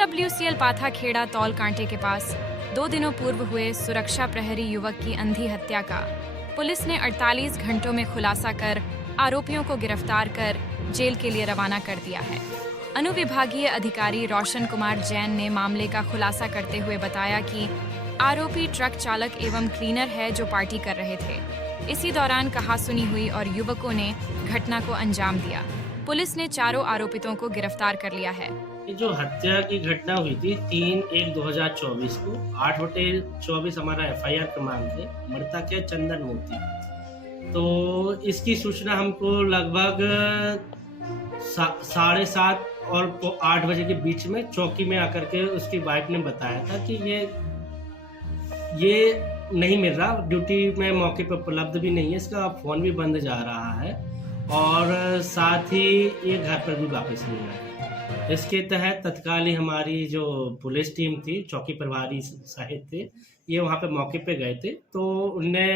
SWCL Pathakheda तौल कांटे के पास 2 दिनों पूर्व हुए सुरक्षा प्रहरी युवक की अंधी हत्या का पुलिस ने 48 घंटों में खुलासा कर आरोपियों को गिरफ्तार कर जेल के लिए रवाना कर दिया है। अनुविभागीय अधिकारी रोशन कुमार जैन ने मामले का खुलासा करते हुए बताया कि आरोपी ट्रक चालक एवं क्लीनर है जो पार्टी कर रहे थे। इसी दौरान कहासुनी हुई और युवकों ने घटना को अंजाम दिया। पुलिस ने चारों आरोपितों को गिरफ्तार कर लिया है। ये जो हत्या की घटना हुई थी 3/1/2024 को 8/24 हमारा FIR क्रमांक है। मृतक है चंदन मोती। तो इसकी सूचना हमको लगभग 7:30 और 8 बजे के बीच में चौकी में आकर के उसकी वाइफ ने बताया था कि ये नहीं मिल रहा, ड्यूटी में मौके पर उपलब्ध भी नहीं है, इसका फ़ोन भी बंद जा रहा है और साथ ही ये घर पर भी वापस नहीं आया। इसके तहत तत्काल ही हमारी जो पुलिस टीम थी, चौकी प्रभारी साहिब थे, ये वहाँ पे मौके पे गए थे। तो उनने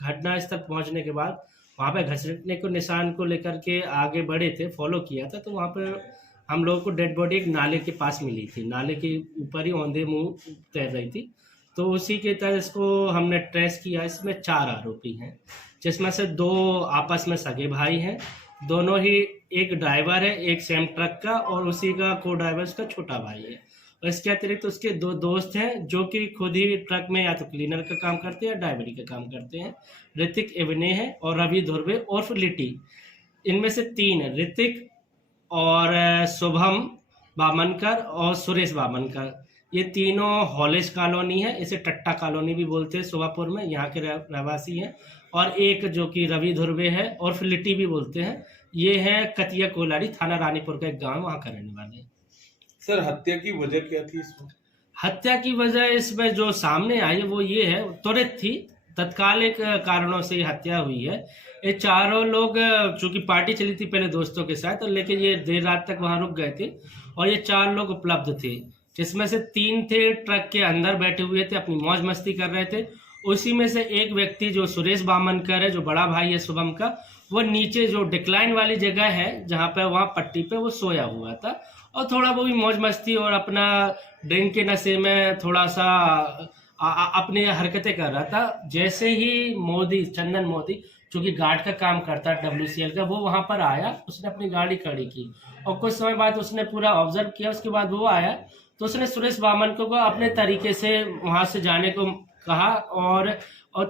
घटना स्थल पहुँचने के बाद वहाँ पे घसीटने को निशान को लेकर के आगे बढ़े थे, फॉलो किया था। तो वहाँ पर हम लोगों को डेड बॉडी एक नाले के पास मिली थी, नाले के ऊपर ही औंधे मुँह तैर रही थी। तो उसी के तहत इसको हमने ट्रेस किया। इसमें 4 आरोपी हैं, जिसमें से 2 आपस में सगे भाई हैं। दोनों ही, एक ड्राइवर है, एक सेम ट्रक का, और उसी का को ड्राइवर उसका छोटा भाई है। और इसके अतिरिक्त उसके 2 दोस्त हैं जो कि खुद ही ट्रक में या तो क्लीनर का काम करते हैं या ड्राइवरी का काम करते हैं। ऋतिक एवने है और रवि धुर्वे उर्फ लिट्टी। इनमें से 3 है, ऋतिक और शुभम बामनकर और सुरेश बामनकर। ये तीनों हॉलेज कॉलोनी है, इसे टट्टा कॉलोनी भी बोलते हैं, शोभापुर में, यहाँ के रहवासी हैं। और एक जो कि रवि धुर्वे है और लिट्टी भी बोलते हैं, ये है कतिया कोलारी, थाना रानीपुर का एक गांव, वहाँ का रहने वाले हैं। सर, हत्या की वजह क्या थी इसमें? हत्या की वजह इसमें जो सामने आई है वो ये है, त्वरित थी, तत्कालिक कारणों से हत्या हुई है। ये चारों लोग चूंकि पार्टी चली थी पहले दोस्तों के साथ, लेकिन ये देर रात तक वहाँ रुक गए थे और ये 4 लोग उपलब्ध थे, जिसमें से 3 थे ट्रक के अंदर बैठे हुए थे, अपनी मौज मस्ती कर रहे थे। उसी में से एक व्यक्ति जो सुरेश बामनकर है, जो बड़ा भाई है शुभम का, वो नीचे जो डिक्लाइन वाली जगह है जहाँ पे वहाँ पट्टी पे वो सोया हुआ था और थोड़ा वो भी मौज मस्ती और अपना ड्रिंक के नशे में थोड़ा सा अपनी हरकतें कर रहा था। जैसे ही चंदन मोदी जो कि गार्ड का काम करता है WCL का, वो वहाँ पर आया, उसने अपनी गाड़ी खड़ी की और कुछ समय बाद उसने पूरा ऑब्जर्व किया। उसके बाद वो आया तो उसने सुरेश बामनकर को अपने तरीके से वहाँ से जाने को कहा और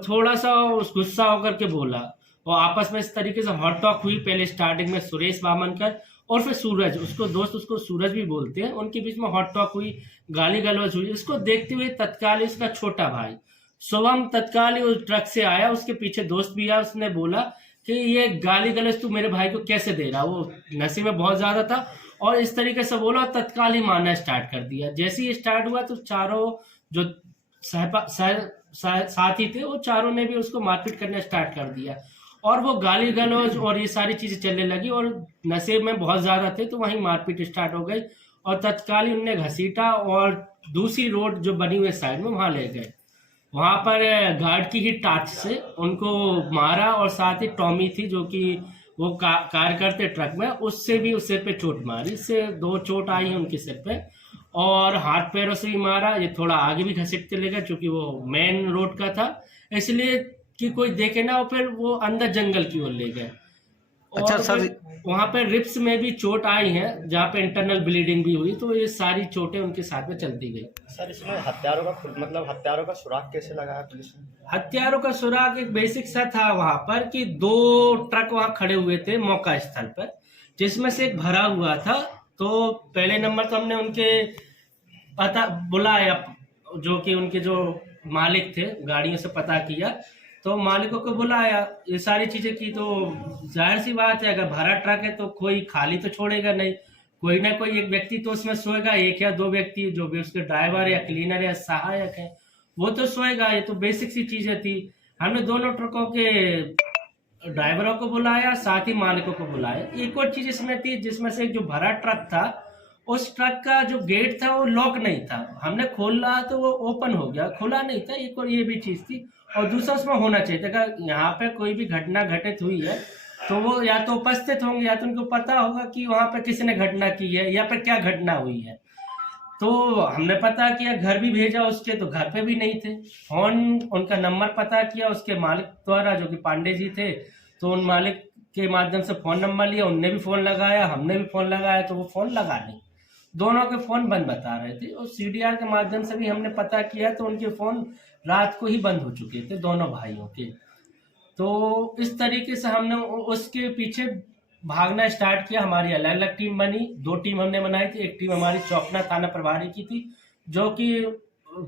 थोड़ा सा उस गुस्सा होकर के बोला और आपस में इस तरीके से हॉट टॉक हुई। पहले स्टार्टिंग में सुरेश बामनकर और फिर सूरज, उसको दोस्त उसको सूरज भी बोलते हैं, उनके बीच में हॉट टॉक हुई, गाली गलौज हुई। इसको देखते हुए तत्काल उसका छोटा भाई शुभम तत्काल उस ट्रक से आया, उसके पीछे दोस्त भी आया। उसने बोला कि ये गाली गलौज तू मेरे भाई को कैसे दे रहा, वो नशे में बहुत ज्यादा था और इस तरीके से बोला और तत्काल ही मारना स्टार्ट कर दिया। जैसे ही स्टार्ट हुआ तो चारों जो साथी थे वो चारों ने भी उसको मारपीट करना स्टार्ट कर दिया और वो गाली गलौज और ये सारी चीजें चलने लगी और नशे में बहुत ज्यादा थे, तो वहीं मारपीट स्टार्ट हो गई और तत्काल उनने घसीटा और दूसरी रोड जो बनी हुई साइड में वहां ले गए। वहां पर गार्ड की ही टार्च से उनको मारा और साथ ही टॉमी थी जो कि वो कार करते ट्रक में, उससे भी उस सिर पे चोट मारी। इससे 2 चोट आई है उनके सिर पे और हाथ पैरों से भी मारा। ये थोड़ा आगे भी घसीटते ले गए क्योंकि वो मेन रोड का था, इसलिए कि कोई देखे ना, और फिर वो अंदर जंगल की ओर ले गए। अच्छा सर, वहां पे रिप्स में भी चोट आई है जहाँ पे इंटरनल ब्लीडिंग भी हुई, तो ये सारी चोटें उनके साथ में चलती गई। सर इसमें हत्यारों का सुराग कैसे लगाया पुलिस ने? हत्यारों का सुराग एक बेसिक सा था वहां पर कि 2 ट्रक वहां खड़े हुए थे मौका स्थल पर, जिसमें से एक भरा हुआ था। तो पहले नंबर तो हमने उनके पता बुलाया, जो कि उनके जो मालिक थे गाड़ियों से पता किया, तो मालिकों को बुलाया, ये सारी चीजें की। तो जाहिर सी बात है, अगर भरा ट्रक है तो कोई खाली तो छोड़ेगा नहीं, कोई ना कोई एक व्यक्ति तो उसमें सोएगा, 1 या 2 व्यक्ति जो भी उसके ड्राइवर या क्लीनर या सहायक है वो तो सोएगा। ये तो बेसिक सी चीजें थी। हमने दोनों ट्रकों के ड्राइवरों को बुलाया, साथ ही मालिकों को बुलाया। एक और चीज इसमें थी, जिसमें से जो भरा ट्रक था उस ट्रक का जो गेट था वो लॉक नहीं था, हमने खोला तो वो ओपन हो गया, खुला नहीं था। एक और ये भी चीज थी और दूसरा उसमें होना चाहिए था, अगर यहाँ पे कोई भी घटना घटित हुई है तो वो या तो उपस्थित होंगे या तो उनको पता होगा कि वहां पे किसने घटना की है या फिर क्या घटना हुई है। तो हमने पता किया, घर भी भेजा उसके, तो घर पे भी नहीं थे। फोन उनका नंबर पता किया उसके मालिक द्वारा, जो कि पांडे जी थे, तो उन मालिक के माध्यम से फोन नंबर लिया, उनने भी फोन लगाया, हमने भी फोन लगाया, तो वो फोन लगा नहीं, दोनों के फोन बंद बता रहे थे। और सीडीआर के माध्यम से भी हमने पता किया तो उनके फोन रात को ही बंद हो चुके थे, दोनों भाइयों के। तो इस तरीके से हमने उसके पीछे भागना स्टार्ट किया। हमारी अलग अलग टीम बनी, 2 टीम हमने बनाई थी। एक टीम हमारी चौकना थाना प्रभारी की थी, जो कि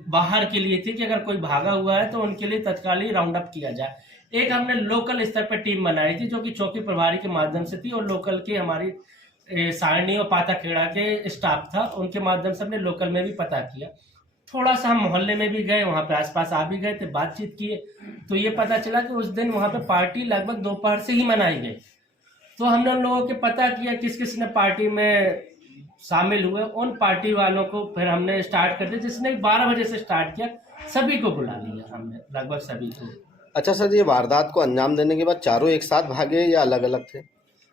बाहर के लिए थी कि अगर कोई भागा हुआ है तो उनके लिए तत्कालीन राउंड अप किया जाए। एक हमने लोकल स्तर पर टीम बनाई थी, जो कि चौकी प्रभारी के माध्यम से थी, और लोकल की हमारी सारणी और पाताखेड़ा के स्टाफ था, उनके माध्यम से हमने लोकल में भी पता किया। थोड़ा सा हम मोहल्ले में भी गए, वहां पे आसपास आ भी गए थे, बातचीत किए, तो ये पता चला कि उस दिन वहां पे पार्टी लगभग दोपहर से ही मनाई गई। तो हमने उन लोगों के पता किया किस किस ने पार्टी में शामिल हुए, उन पार्टी वालों को फिर हमने स्टार्ट कर दिया। जिसने 12 बजे से स्टार्ट किया, सभी को बुला लिया हमने, लगभग सभी को। अच्छा सर, ये वारदात को अंजाम देने के बाद चारों एक साथ भागे या अलग अलग थे?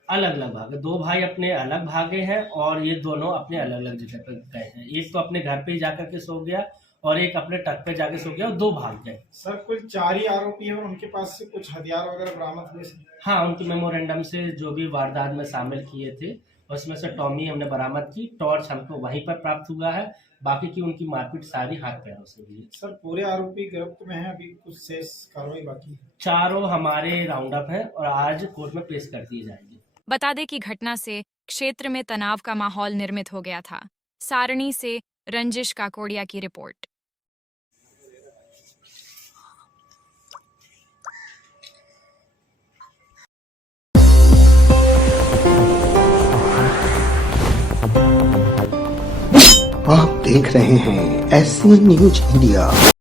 अलग अलग भागे, 2 भाई अपने अलग भागे हैं और ये दोनों अपने अलग अलग जगह पर गए हैं। एक तो अपने घर पे ही जाकर के सो गया और एक अपने टक पे जाके सो गया, और 2 भाग गए। सर कुल 4 ही आरोपी हैं और उनके पास से कुछ हथियार वगैरह बरामद हुए सर? हाँ, उनके मेमोरेंडम से जो भी वारदात में शामिल किए थे उसमें से टॉमी हमने बरामद की, टॉर्च हमको वहीं पर प्राप्त हुआ है, बाकी की उनकी मारपीट सारी हाथ पैरों से हुई है। सर पूरे आरोपी गिरफ्त में हैं, अभी कुछ शेष कार्रवाई बाकी है? चारों हमारे राउंड अप हैं और आज कोर्ट में पेश कर दिए जाएंगे। बता दें कि घटना से क्षेत्र में तनाव का माहौल निर्मित हो गया था। सारणी से रंजिश काकोड़िया की रिपोर्ट। आप देख रहे हैं SC न्यूज इंडिया।